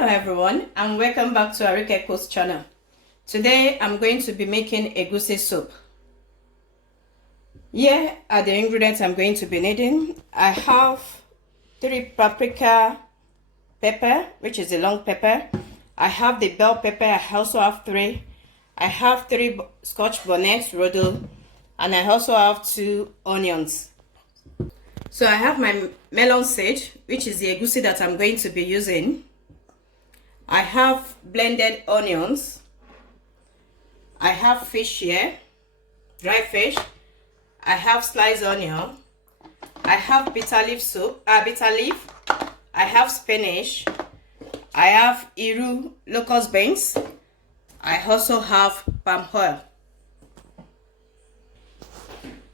Hello everyone, and welcome back to Arike Coast channel. Today I'm going to be making egusi soup. Here are the ingredients I'm going to be needing. I have 3 paprika pepper, which is a long pepper. I have the bell pepper. I also have 3. I have 3 scotch bonnets rodo, and I also have 2 onions. So I have my melon sage, which is the egusi that I'm going to be using. I have blended onions. I have fish here, dry fish. I have sliced onion. I have bitter leaf soup, bitter leaf. I have spinach. I have iru locust beans. I also have palm oil.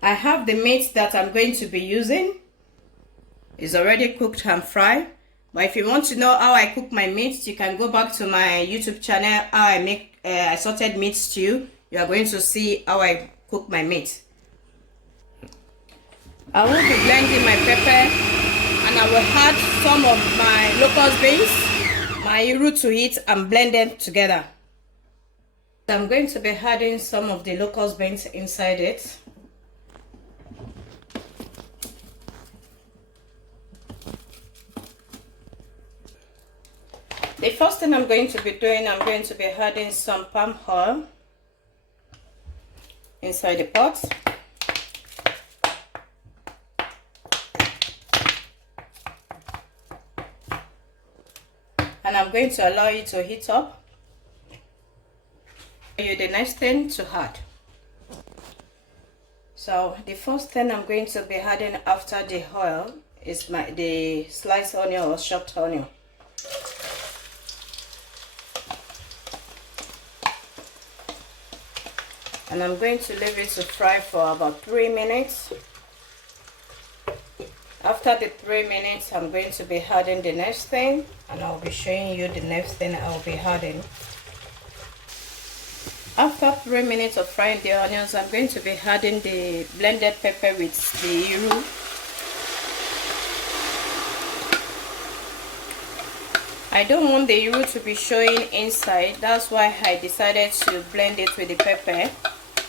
I have the meat that I'm going to be using. It's already cooked and fried. But if you want to know how I cook my meat, you can go back to my YouTube channel, how I make assorted meat stew. You are going to see how I cook my meat. I will be blending my pepper, and I will add some of my locust beans, my iru to it, and blend them together. I'm going to be adding some of the locust beans inside it. The first thing I'm going to be doing, I'm going to be adding some palm oil inside the pot. And I'm going to allow it to heat up. The next thing to add. So the first thing I'm going to be adding after the oil is the sliced onion or chopped onion. And I'm going to leave it to fry for about 3 minutes. After the 3 minutes, I'm going to be adding the next thing, and I'll be showing you the next thing I'll be adding. After 3 minutes of frying the onions, I'm going to be adding the blended pepper with the iru. I don't want the iru to be showing inside, that's why I decided to blend it with the pepper,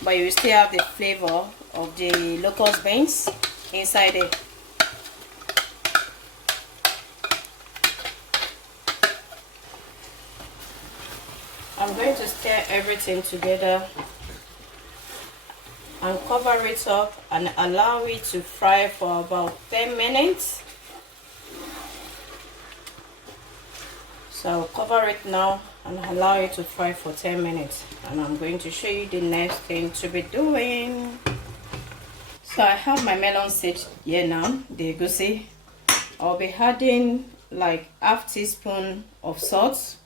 but you still have the flavor of the locust beans inside it. I'm going to stir everything together and cover it up and allow it to fry for about 10 minutes. So I'll cover it now and allow it to fry for 10 minutes. And I'm going to show you the next thing to be doing. So I have my melon sage here now, the egusi. I'll be adding like half teaspoon of salt.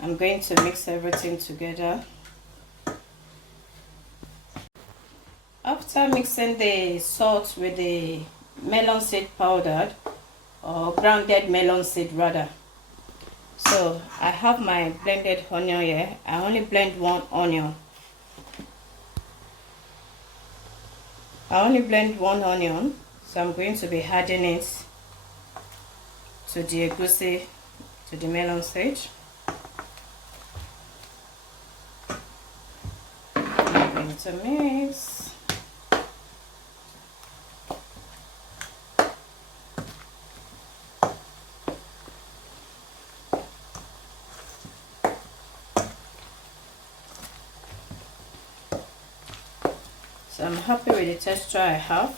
I'm going to mix everything together. After mixing the salt with the melon seed powder, or grounded melon seed rather. So I have my blended onion here. I only blend 1 onion. So I'm going to be adding it to the egusi, to the melon sage. I'm going to mix. So I'm happy with the texture I have.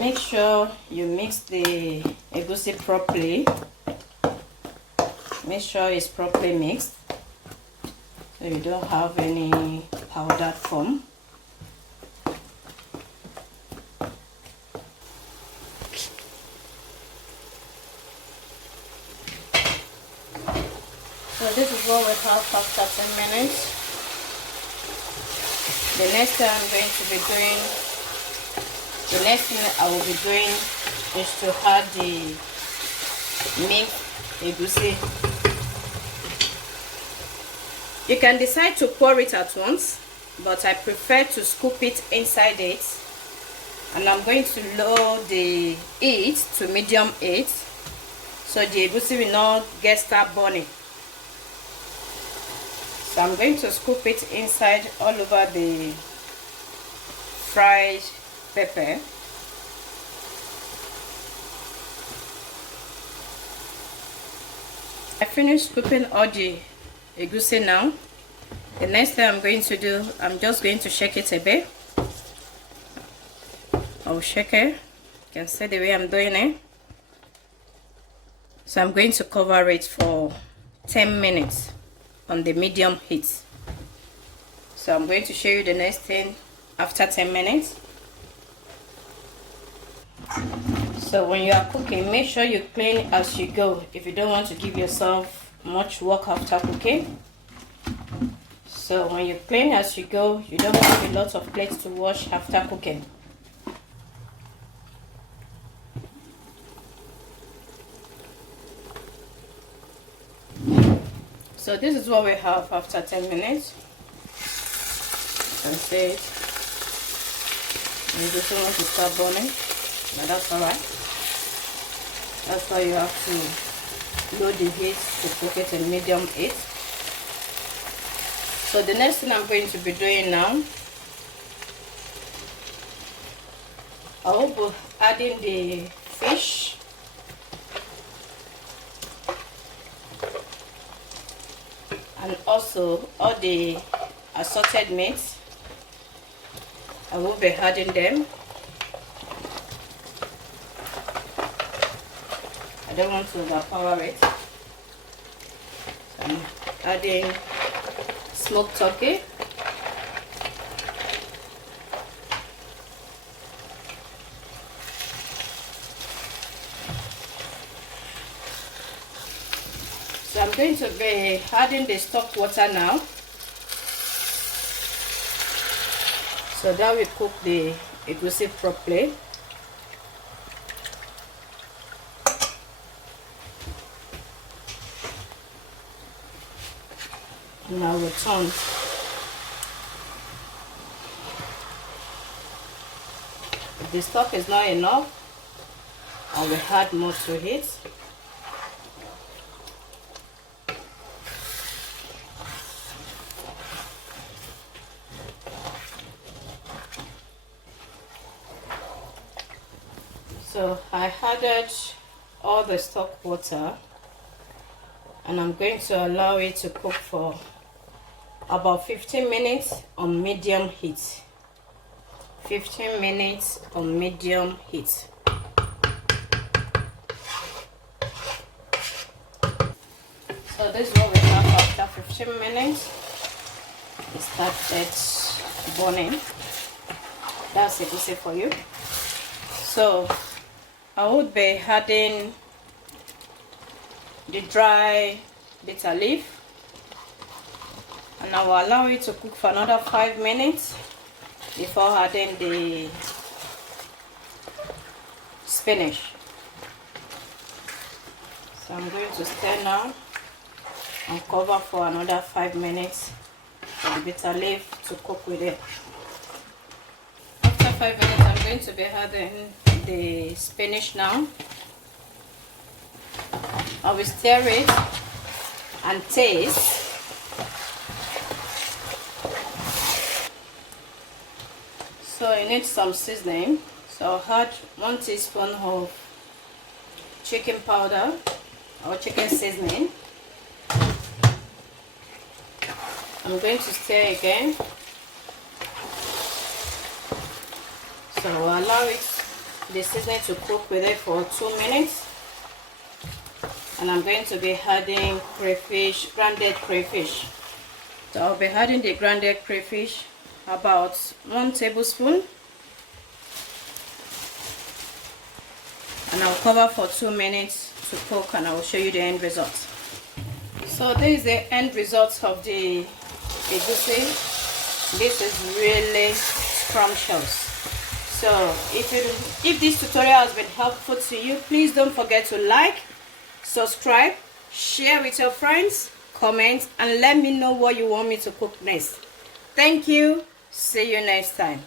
Make sure you mix the egusi properly. Make sure it's properly mixed so you don't have any powdered form. So this is what we have after 10 minutes. The next thing I will be doing is to add the mixed egusi You can decide to pour it at once, but I prefer to scoop it inside it. And I'm going to lower the heat to medium heat, so the egusi will not start burning. So I'm going to scoop it inside all over the fried pepper. I finished scooping all the egusi now. The next thing I'm going to do, I'm just going to shake it a bit. I'll shake it. You can see the way I'm doing it. So I'm going to cover it for 10 minutes on the medium heat. So I'm going to show you the next thing after 10 minutes. So when you are cooking, make sure you clean as you go if you don't want to give yourself much work after cooking. So when you clean as you go, you don't have a lot of plates to wash after cooking. So this is what we have after 10 minutes. You can see it. You just want to start burning, but that's alright. That's why you have to load the heat to cook it in medium heat. So the next thing I'm going to be doing now, I will be adding the fish. And also all the assorted meats, I will be adding them. I don't want to overpower it. So I'm adding smoked turkey, so I'm going to be adding the stock water now, so that we cook the egusi properly. Now return. If the stock is not enough, I will add more to it. So I added all the stock water, and I'm going to allow it to cook for about 15 minutes on medium heat. 15 minutes on medium heat. So this is what we have after 15 minutes. It started burning. That's egusi for you. So I would be adding the dry bitter leaf, and I will allow it to cook for another 5 minutes before adding the spinach. So I'm going to stir now and cover for another 5 minutes for the bitter leaf to cook with it. After 5 minutes, I'm going to be adding the spinach now. I will stir it and taste. So I need some seasoning. So I'll add 1 teaspoon of chicken powder or chicken seasoning. I'm going to stir again. So I'll allow the seasoning to cook with it for 2 minutes. And I'm going to be adding crayfish, grounded crayfish. So I'll be adding the grounded crayfish, about 1 tablespoon. And I'll cover for 2 minutes to cook, and I will show you the end result. So this is the end result of the egusi. This is really scrumptious. So if this tutorial has been helpful to you, please don't forget to like, subscribe, share with your friends, comment, and let me know what you want me to cook next. Thank you. See you next time.